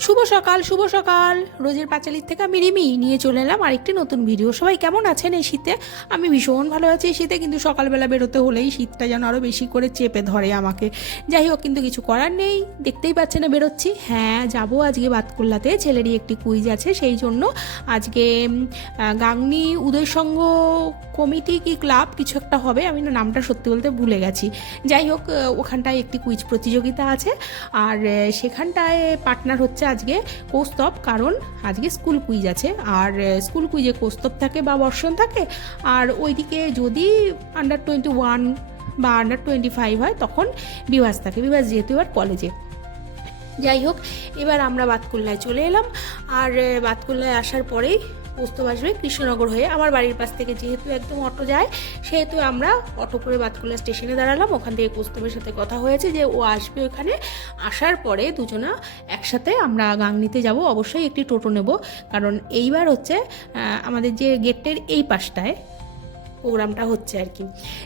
শুভ সকাল শুভ সকাল। রোজের পাঁচালির থেকে আমি রিমি নিয়ে চলে এলাম আরেকটি নতুন ভিডিও সবাই কেমন আছেন এই শীতে? আমি ভীষণ ভালো আছি এই শীতে, কিন্তু সকালবেলা বেরোতে হলেই শীতটা যেন আরও বেশি করে চেপে ধরে আমাকে। যাই হোক, কিন্তু কিছু করার নেই। দেখতেই পাচ্ছে না বেরোচ্ছি। হ্যাঁ যাব আজকে বাতকুল্লাতে। ছেলেরই একটি কুইজ আছে, সেই জন্য আজকে গাংনি উদয় সংঘ কমিটি কি ক্লাব? কিছু একটা হবে। আমি না নামটা সত্যি বলতে ভুলে গেছি। যাই হোক ওখানটায় একটি কুইজ প্রতিযোগিতা আছে। আর সেখানটায় পার্টনার হচ্ছে আজকে কৌস্তব, কারণ আজকে স্কুল কুইজ আছে। আর স্কুল কুইজে কৌস্তব থাকে বা বর্ষণ থাকে। আর ওইদিকে যদি আন্ডার টোয়েন্টি ওয়ান বা আন্ডার টোয়েন্টি ফাইভ হয়, তখন বিভাস থাকে। বিভাস যেহেতু এবার কলেজে যাই হোক, এবার আমরা বাতকুল্লায় চলে এলাম। আর বাতকুল্লায় আসার পরেই কৌস্তব আসবে কৃষ্ণনগর হয়ে। আমার বাড়ির পাশ থেকে যেহেতু একদম অটো যায়, সেহেতু আমরা অটো করে বাতকুলা স্টেশনে দাঁড়ালাম। ওখান থেকে কৌস্তবের সাথে কথা হয়েছে যে ও আসবে ওখানে। আসার পরে দুজনা একসাথে আমরা গাংনিতে যাব। অবশ্যই একটি টোটো নেব। কারণ এইবার হচ্ছে আমাদের যে গেটের এই পাশটায় প্রোগ্রামটা হচ্ছে আর কি।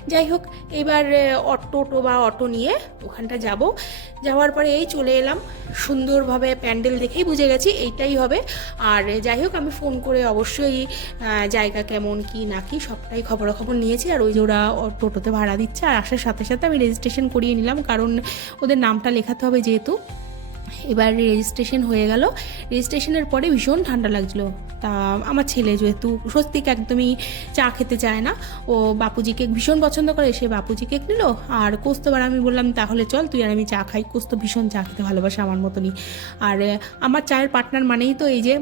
যাই হোক, এবার অটো বা অটো নিয়ে ওখানটা যাব। যাওয়ার পরে এই চলে এলাম। সুন্দরভাবে প্যান্ডেল দেখেই বুঝে গেছি এইটাই হবে। আর যাই হোক, আমি ফোন করে অবশ্যই জায়গা কেমন, কি, না, কি, সবটাই খবরাখবর নিয়েছি। আর ওই যে ওরা টোটোতে ভাড়া দিচ্ছে। আর আসার সাথে সাথে আমি রেজিস্ট্রেশন করিয়ে নিলাম। কারণ ওদের নামটা লেখাতে হবে যেহেতু। এবার রেজিস্ট্রেশন হয়ে গেল। রেজিস্ট্রেশনের পরে ভীষণ ঠান্ডা লাগছিল। তা আমার ছেলে যেহেতু স্বস্তিক একদমই চা খেতে চায় না, ও বাপুজি কেক ভীষণ পছন্দ করে, সে বাপুজি কেক নিল। আর কোস্তবার আমি বললাম, তাহলে চল, তুই আর আমি চা খাই। কোস্ত ভীষণ চা খেতে ভালোবাসে আমার মতনই। আর আমার চায়ের পার্টনার মানেই তো এই যে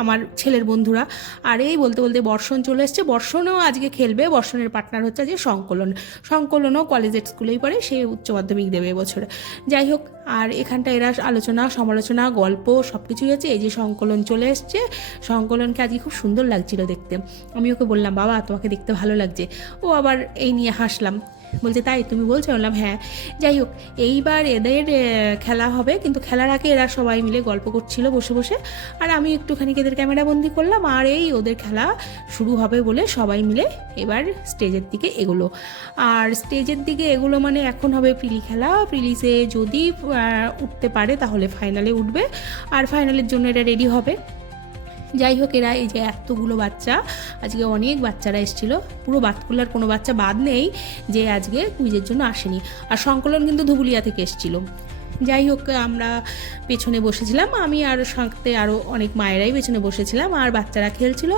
আমার ছেলের বন্ধুরা। আর এই বলতে বলতে বর্ষণ চলে এসছে। বর্ষণও আজকে খেলবে। বর্ষণের পার্টনার হচ্ছে আজকে সংকলন। সংকলনও কলেজের স্কুলেই পড়ে, সে উচ্চ মাধ্যমিক দেবে এবছরে যাই হোক, আর এখানটা এরা আলোচনা, সমালোচনা, গল্প সব কিছুই আছে। এই যে সংকলন চলে এসছে, সংকলনকে আজকে খুব সুন্দর লাগছিল দেখতে। আমি ওকে বললাম, বাবা, তোমাকে দেখতে ভালো লাগছে। ও আবার এই নিয়ে হাসলাম। বলছে, তাই তুমি বলছো? বললাম হ্যাঁ। যাই হোক, এইবার এদের খেলা হবে, কিন্তু খেলার আগে এরা সবাই মিলে গল্প করছিল বসে বসে। আর আমি একটুখানি এদের ক্যামেরা বন্দি করলাম, আর এই ওদের খেলা শুরু হবে বলে সবাই মিলে এবার স্টেজের দিকে এগোলো। আর স্টেজের দিকে এগুলো মানে এখন হবে প্রিলি খেলা। প্রিলিসে যদি উঠতে পারে তাহলে ফাইনালে উঠবে। আর ফাইনালের জন্য এটা রেডি হবে। যাই হোক, এরা এই যে এতগুলো বাচ্চা, আজকে অনেক বাচ্চারা এসেছিল। পুরো বাতকুলার কোনো বাচ্চা বাদ নেই যে আজকে কুইজের জন্য আসেনি। আর সংকলন কিন্তু ধুবুলিয়া থেকে এসেছিল। যাই হোক, আমরা পেছনে বসেছিলাম। আমি আর সাঁকতে আরও অনেক মায়েরাই পেছনে বসেছিলাম। আর বাচ্চারা খেলছিল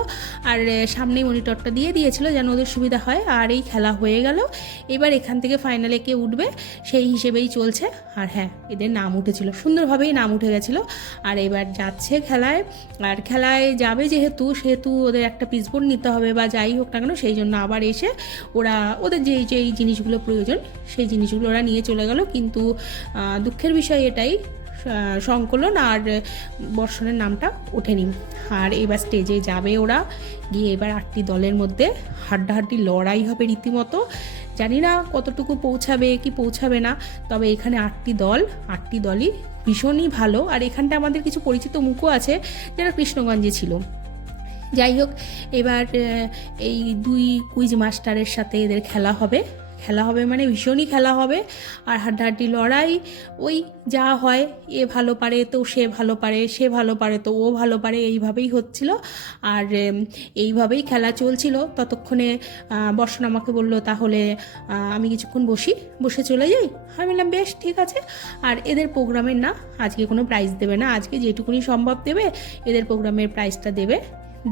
আর সামনে মনিটরটা দিয়ে দিয়েছিল যেন ওদের সুবিধা হয়। আর এই খেলা হয়ে গেল। এবার এখান থেকে ফাইনালে কে উঠবে সেই হিসেবেই চলছে। আর হ্যাঁ এদের নাম উঠেছিল। সুন্দরভাবেই নাম উঠে গেছিল। আর এবার যাচ্ছে খেলায়। আর খেলায় যাবে যেহেতু, সেহেতু ওদের একটা পিসবোর্ড নিতে হবে বা যাই হোক না কেন, সেই জন্য আবার এসে ওরা, ওদের যেই যেই জিনিসগুলো প্রয়োজন, সেই জিনিসগুলো ওরা নিয়ে চলে গেল। কিন্তু দুঃখের বিষয় এটাই সংকলন আর বর্ষণের নামটা ওঠেনি। আর এবার স্টেজে যাবে ওরা, গিয়ে এবার আটটি দলের মধ্যে হাড্ডাহাড্ডি লড়াই হবে রীতিমতো। জানি না কতটুকু পৌঁছাবে, কি পৌঁছাবে না, তবে এখানে আটটি দল, আটটি দলই ভীষণই ভালো। আর এখানটা আমাদের কিছু পরিচিত মুখও আছে যারা কৃষ্ণগঞ্জে ছিল। যাই হোক, এবার এই দুই কুইজ মাস্টারের সাথে এদের খেলা হবে। খেলা হবে মানে ভীষণই খেলা হবে। আর হাড্ডাহাড্ডি লড়াই, ওই যা হয়, এ ভালো পারে তো সে ভালো পারে, সে ভালো পারে তো ও ভালো পারে, এইভাবেই হচ্ছিল। আর এইভাবেই খেলা চলছিল। ততক্ষণে বর্ষণ আমাকে বলল, তাহলে আমি কিছুক্ষণ বসি, বসে চলে যাই? আমি বললাম, বেশ, ঠিক আছে। আর এদের প্রোগ্রামের না, আজকে কোনো প্রাইজ দেবে না। আজকে যেটুকুনি সম্ভব দেবে, এদের প্রোগ্রামের প্রাইজটা দেবে।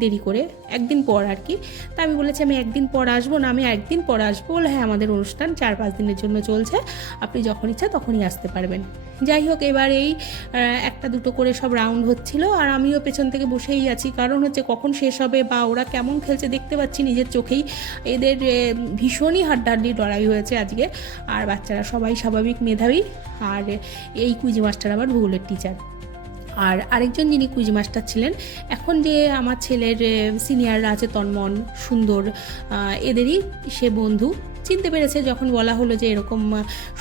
দেরি করে একদিন পর আর কি। তা আমি বলেছি, আমি একদিন পর আসব না, আমি একদিন পর আসব। বলে হ্যাঁ আমাদের অনুষ্ঠান চার পাঁচ দিনের জন্য চলছে। আপনি যখন ইচ্ছা তখনই আসতে পারবেন। যাই হোক, এবার এই একটা দুটো করে সব রাউন্ড হচ্ছিল আর আমিও পেছন থেকে বসেই আছি। কারণ হচ্ছে কখন শেষ হবে বা ওরা কেমন খেলছে দেখতে পাচ্ছি নিজের চোখেই। এদের ভীষণই হাড্ডাহাড্ডি লড়াই হয়েছে আজকে। আর বাচ্চারা সবাই স্বাভাবিক মেধাবী। আর এই কুইজ মাস্টার আবার ভূগোলের টিচার আর আরেকজন যিনি কুইজ মাস্টার ছিলেন, এখন যে আমার ছেলের সিনিয়ররা আছে তন্মন সুন্দর এদেরই সে বন্ধু। চিনতে পেরেছে যখন বলা হলো যে এরকম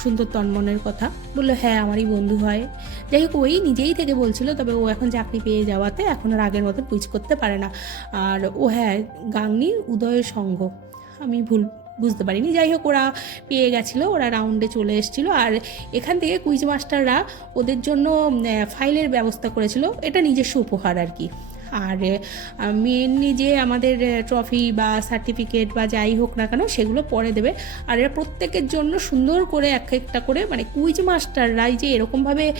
সুন্দর তন্মনের কথা। বলল হ্যাঁ আমারই বন্ধু হয়। যাই হোক, ওই নিজেই থেকে বলছিল, তবে ও এখন চাকরি পেয়ে যাওয়াতে এখন আর আগের মতো কুইজ করতে পারে না। আর ও হ্যাঁ গাংনি উদয় সংঘ। আমি ভুল বুঝতে পারিনি। যাই হোক, ওরা পেয়ে গেছিল, ওরা রাউন্ডে চলে এসেছিল। আর এখান থেকে কুইজ মাস্টাররা ওদের জন্য ফাইলের ব্যবস্থা করেছিল। এটা নিজস্ব উপহার আর কি। আর মেনলি যে আমাদের ট্রফি বা সার্টিফিকেট বা যাই হোক না কেন, সেগুলো পরে দেবে। আর এরা প্রত্যেকের জন্য সুন্দর করে এক একটা করে মানে কুইজ মাস্টাররাই যে এরকমভাবে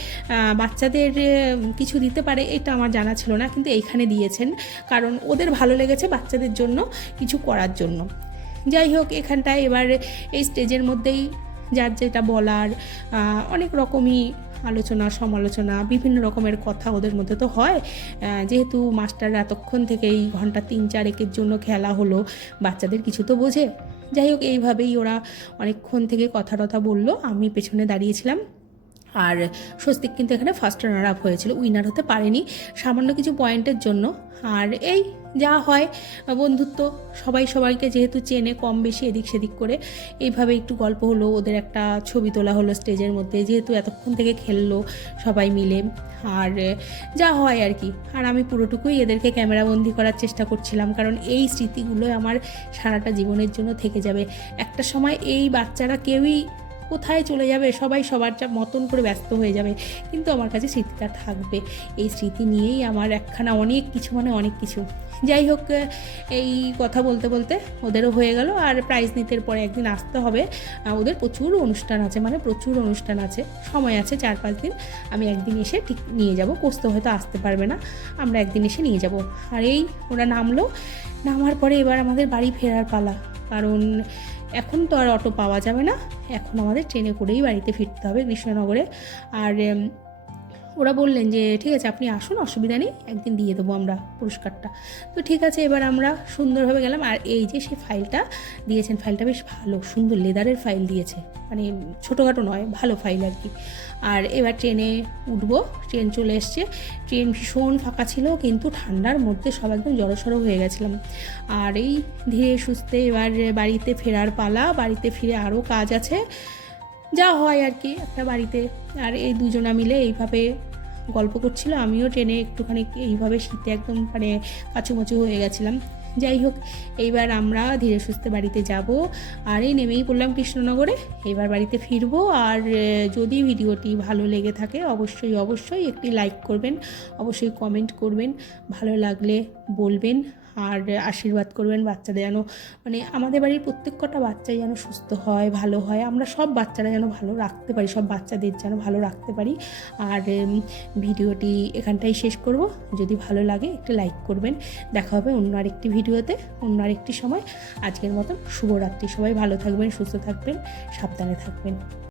বাচ্চাদের কিছু দিতে পারে, এটা আমার জানা ছিল না। কিন্তু এইখানে দিয়েছেন। কারণ ওদের ভালো লেগেছে বাচ্চাদের জন্য কিছু করার জন্য। যাই হোক, এখানটায় এবার এই স্টেজের মধ্যেই যার যেটা বলার অনেক রকমই আলোচনা, সমালোচনা, বিভিন্ন রকমের কথা ওদের মধ্যে তো হয়। যেহেতু মাস্টার এতক্ষণ থেকে এই ঘণ্টা তিন চারেকের জন্য খেলা হলো, বাচ্চাদের কিছু তো বোঝে। যাই হোক, এইভাবেই ওরা অনেকক্ষণ থেকে কথা টথা বলল, আমি পেছনে দাঁড়িয়েছিলাম। আর স্বস্তিক কিন্তু এখানে ফার্স্ট রানার আপ হয়েছিল উইনার হতে পারেনি, সামান্য কিছু পয়েন্টের জন্য। আর এই যা হয়, বন্ধুত্ব সবাই সবাইকে যেহেতু চেনে কম বেশি এদিক সেদিক করে। এইভাবে একটু গল্প হলো, ওদের একটা ছবি তোলা হলো স্টেজের মধ্যে, যেহেতু এতক্ষণ থেকে খেললো সবাই মিলে। আর যা হয় আর কি, আর আমি পুরোটুকুই এদেরকে ক্যামেরাবন্দি করার চেষ্টা করছিলাম, কারণ এই স্মৃতিগুলো আমার সারাটা জীবনের জন্য থেকে যাবে। একটা সময় এই বাচ্চারা কেউই কোথায় চলে যাবে? সবাই সবার যা মতন করে ব্যস্ত হয়ে যাবে। কিন্তু আমার কাছে স্মৃতিটা থাকবে। এই স্মৃতি নিয়েই আমার একখানা অনেক কিছু মানে অনেক কিছু। যাই হোক, এই কথা বলতে বলতে ওদেরও হয়ে গেল। আর প্রাইজ নিতে পরে একদিন আসতে হবে। ওদের প্রচুর অনুষ্ঠান আছে মানে প্রচুর অনুষ্ঠান আছে। সময় আছে চার পাঁচ দিন। আমি একদিন এসে ঠিক নিয়ে যাব। কোস্ত হয়তো আসতে পারবে না। আমরা একদিন এসে নিয়ে যাব। আর এই ওরা নামলো। নামার পরে এবার আমাদের বাড়ি ফেরার পালা। কারণ এখন তো আর অটো পাওয়া যাবে না। এখন আমাদের ট্রেনে করেই বাড়িতে ফিরতে হবে কৃষ্ণনগরে। আর ওরা বললেন যে, ঠিক আছে, আপনি আসুন, অসুবিধা নেই, একদিন দিয়ে দেবো আমরা পুরস্কারটা। তো ঠিক আছে, এবার আমরা সুন্দরভাবে গেলাম। আর এই যে সেই ফাইলটা দিয়েছেন, ফাইলটা বেশ ভালো, সুন্দর লেদারের ফাইল দিয়েছে। মানে ছোটোখাটো নয়, ভালো ফাইল আর কি। আর এবার ট্রেনে উঠবো, ট্রেন চলে এসছে। ট্রেন ভীষণ ফাঁকা ছিল, কিন্তু ঠান্ডার মধ্যে সব একদম জড়সড়ো হয়ে গেছিলাম। আর এই ধীরে সুস্থে এবার বাড়িতে ফেরার পালা, বাড়িতে ফিরে আরও কাজ আছে। যা হয় আর কি, একটা বাড়িতে। আর এই দুজনা মিলে এইভাবে গল্প করছিল। আমিও ট্রেনে একটুখানি এইভাবে শীতে একদম মানে কাছুমাচু হয়ে গেছিলাম। যাই হোক, এইবার আমরা ধীরে সুস্থে বাড়িতে যাব। আর এই নেমেই পড়লাম কৃষ্ণনগরে। এবার বাড়িতে ফিরবো। আর যদি ভিডিওটি ভালো লেগে থাকে, অবশ্যই অবশ্যই একটি লাইক করবেন। অবশ্যই কমেন্ট করবেন। ভালো লাগলে বলবেন। আর আশীর্বাদ করবেন বাচ্চাদের যেন মানে আমাদের বাড়ির প্রত্যেক কটা বাচ্চাই যেন সুস্থ হয়, ভালো হয়। আমরা সব বাচ্চারা যেন ভালো রাখতে পারি, সব বাচ্চাদের যেন ভালো রাখতে পারি। আর ভিডিওটি এখানটাই শেষ করব। যদি ভালো লাগে একটু লাইক করবেন। দেখা হবে অন্য আরেকটি ভিডিওতে, অন্য আরেকটি সময়। আজকের মতন শুভরাত্রি। সবাই ভালো থাকবেন, সুস্থ থাকবেন, সাবধানে থাকবেন।